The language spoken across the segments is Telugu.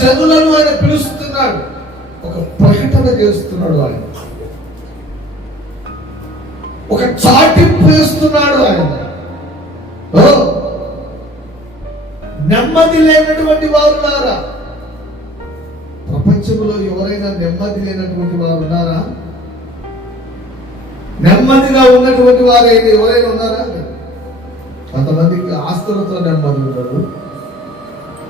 జనులను ఆయన పిలుస్తున్నాడు, ఒక ప్రకటన చేస్తున్నాడు, ఆయన ఒక చాటింపు వేస్తున్నాడు. ఆయన నెమ్మది లేనటువంటి వారు ఉన్నారా? ప్రపంచంలో ఎవరైనా నెమ్మది లేనటువంటి వారు ఉన్నారా? నెమ్మదిగా ఉన్నటువంటి వారు అయితే ఎవరైనా ఉన్నారా? కొంతమందికి ఆస్తులతో నెమ్మది ఉండదు,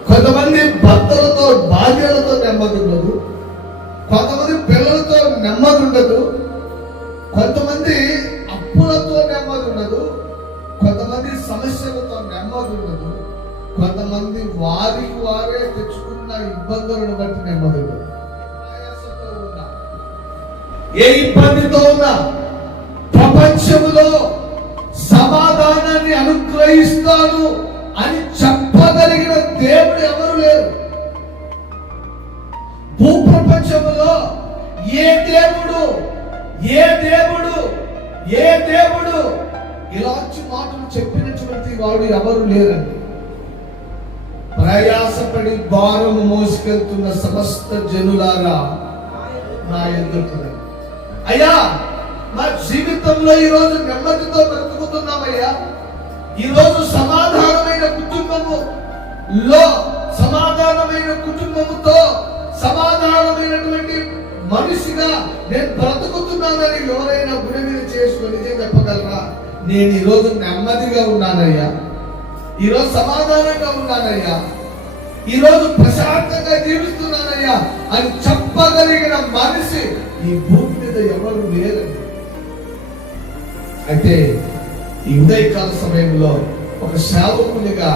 కొంతమంది భర్తలతో భార్యలతో నెమ్మది ఉండదు, కొంతమంది పిల్లలతో నెమ్మది ఉండదు, కొంతమంది అప్పులతో నెమ్మది ఉండదు, కొంతమంది సమస్యలతో నెమ్మది ఉండదు, కొంతమంది వారికి వారే తెచ్చుకున్న ఇబ్బందులను బట్టి నెమ్మది ఉండదు. ఏ ఇబ్బందితో ఉన్నా ప్రపంచంలో సమాధానాన్ని అనుగ్రహిస్తాను అని చెప్పగలిగిన దేవుడు ఎవరు లేరు. భూప్రపంచంలో ఏ దేవుడు ఇలాంటి మాటలు చెప్పినటువంటి వాడు ఎవరు లేరండి. ప్రయాసపడి భారము మోసుకెళ్తున్న సమస్త జనులారా నా ఎదుట అయ్యా, మా జీవితంలో ఈరోజు నెమ్మదితో బ్రతుకుతున్నామయ్యా. ఈరోజు సమాధానమైన కుటుంబముతో సమాధానమైనటువంటి మనిషిగా నేను బ్రతుకుతున్నానని ఎవరైనా గుడి మీద చేసుకుని నిజం చెప్పగలరా? నేను ఈరోజు నెమ్మదిగా ఉన్నానయ్యా, ఈరోజు సమాధానంగా ఉన్నానయ్యా, ఈరోజు ప్రశాంతంగా జీవిస్తున్నానయ్యా అని చెప్పగలిగిన మనిషి ఈ భూమి మీద ఎవరు లేరండి. అయితే ఈ ఉదయకాల సమయంలో ఒక సేవకునిగా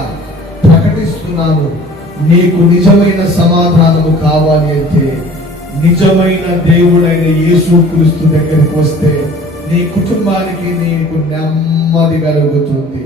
ప్రకటిస్తున్నాను, నీకు నిజమైన సమాధానము కావాలి అంటే నిజమైన దేవుడైన యేసుక్రీస్తు దగ్గరికి వస్తే నీ కుటుంబానికి నీకు నెమ్మది కలుగుతుంది.